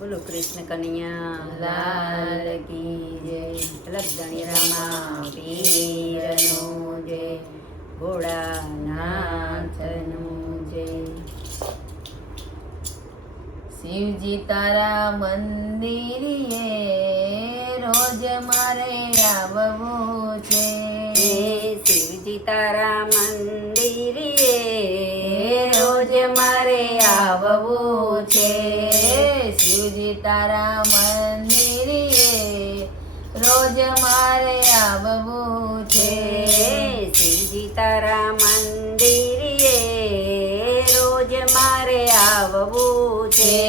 બોલો કૃષ્ણ કનૈયા લાલ કી જય. લગધણી રામા પીરનું જય. ભોળાનાથનું જય. શિવજી તારા મંદિરે રોજ મારે આવવું છે. શિવજી તારા મંદિરે રોજ મારે આવવું છે. શિવજી તારા મંદિરે રોજ મારે આવવું છે. શિવજી તારા મંદિરે રોજ મારે આવવું છે.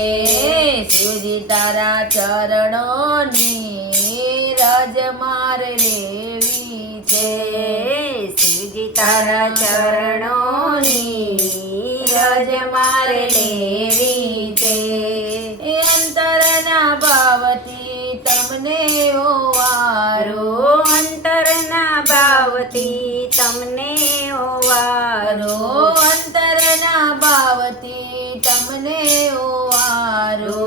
શિવજી તારા ચરણોની રજ મારે લેવી છે. શિવજી તારા ચરણોની રજ મારે લેવી છે. એ અંતરના ભાવથી તમને ઓવારો, અંતરના ભાવથી તમને ઓવારો, અંતરના ભાવથી તમને ઓવારો,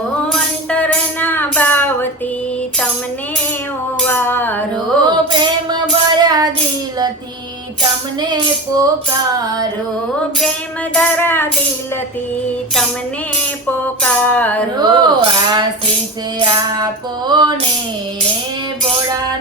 અંતરના ભાવથી તમને ઓવારો. પ્રેમ ભર્યા દિલથી તમને પોકારો, પ્રેમ ધરા દિલથી તમને પોકારો. આશીષ આપો ને ભોળા,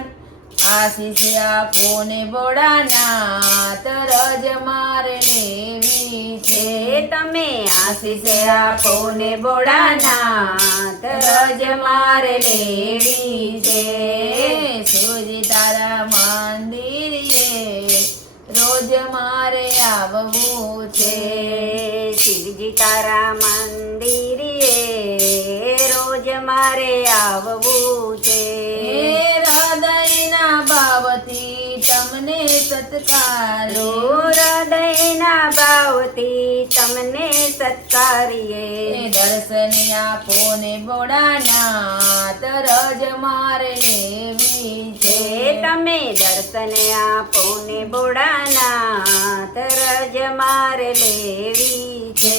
આશીષ આપો ને ભોળાનાથ રજ મારે લેવી છે. તમે આશીષ આપો ને ભોળાનાથ રજ મારે લેવી છે. શિવજી તારા મંદિરે રોજ મારે આવવું છે. શિવજી તારા મંદિરે રોજ મારે આવવું છે. હૃદયના ભાવથી તમને સત્કારો, હૃદયના ભાવથી તમને સત્કારીએ. દર્શન આપો ને ભોળાનાથ રજ મારે લેવી છે. તમે દર્શન આપો ને ભોળાનાથ રજ મારે લેવી છે.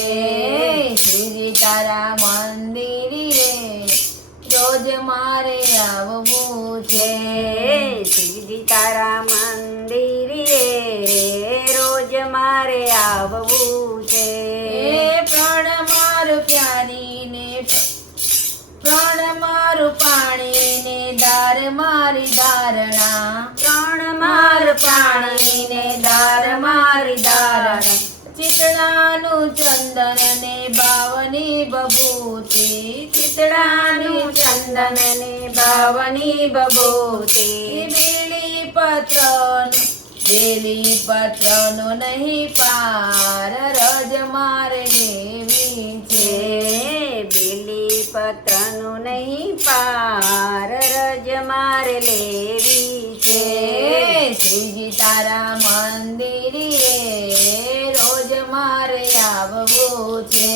શિવજી તારા મંદિરે રોજ મારે આવવું છે. શિવજી તારા મંદિરે રોજ મારે આવવું છે. પ્રાણ મારું પ્યારીને પ્રાણ મારું પાણીને દાર મારી ધારણા, પ્રાણ માર પાણીને દાર મારી ધારણા. ચિતળાનું ચંદન ને બાવની બભૂતિ, ચિતડાનું ચંદન ને ભાવની બભૂતિ. બેલી પત્રનો નહીં પાર રજ મારે લેવી છે. બેલી પત્રનું નહીં પાર રજ મારે લેવી છે. શિવજી તારા મંદિરે રોજ મારે આવવું છે.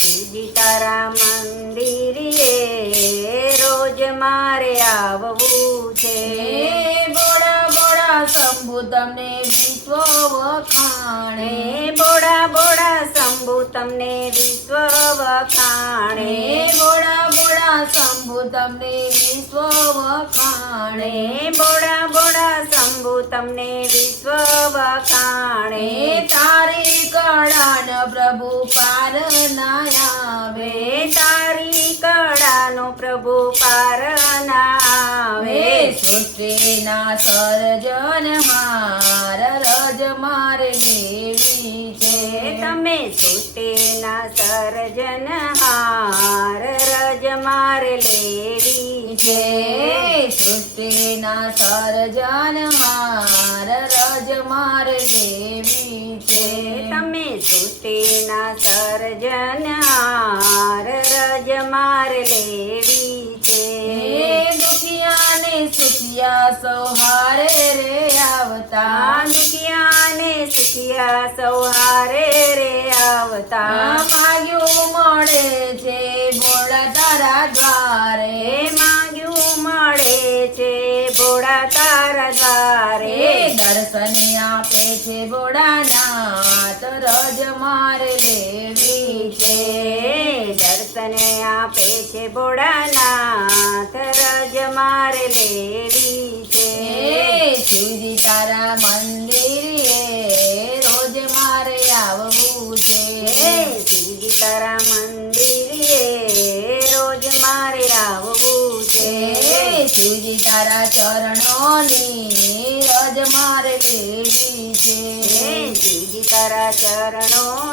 શિવજી તારા મંદિરે રોજ મારે આવવું છે. બોડા બોડા શંભુ તમને વિશ્વ વખાણે, બોડા બોડા શંભુ તમને વિશ્વ વખાણે. બોડા બોડા શંભુ તમને વિશ્વ વખાણે, બોડા બોડા શંભુ તમને વિશ્વ વખાણે. તારી કળાન પ્રભુ પાર ના આવે, તારી કળાનો પ્રભુ પાર ના આવે. સૃષ્ટિના સર્જન માર રજ મારે લેવી છે. તમે સૃષ્ટિના સર્જનહાર રજ મારે લેવી છે. સૃષ્ટિના સર્જન માર રજ મારે લેવી છે. તમે સૃષ્ટિના સર્જનહાર રજ મારે લેવી છે. દુખિયાને સુખિયા સૌહારે રે આવતા, દુખિયાને સુખિયા સૌહારે રે આવતા. માગ્યું મળે છે ભોળા તારા દ્વારે, માગ્યું મળે છે ભોળા તારા દ્વારે. દર્શન આપે છે ભોળાનાથ નાથ રજ મારે લેવી છે. દર્શને આપે છે ભોળાનાથ રજ મારે લેવી છે. શિવજી તારા મંદિરે રોજ મારે આવવું છે. શિવજી તારા મંદિરે રોજ મારે આવવું છે. શિવજી તારા ચરણોની રજ મારે લેવી છે. શિવજી તારા ચરણો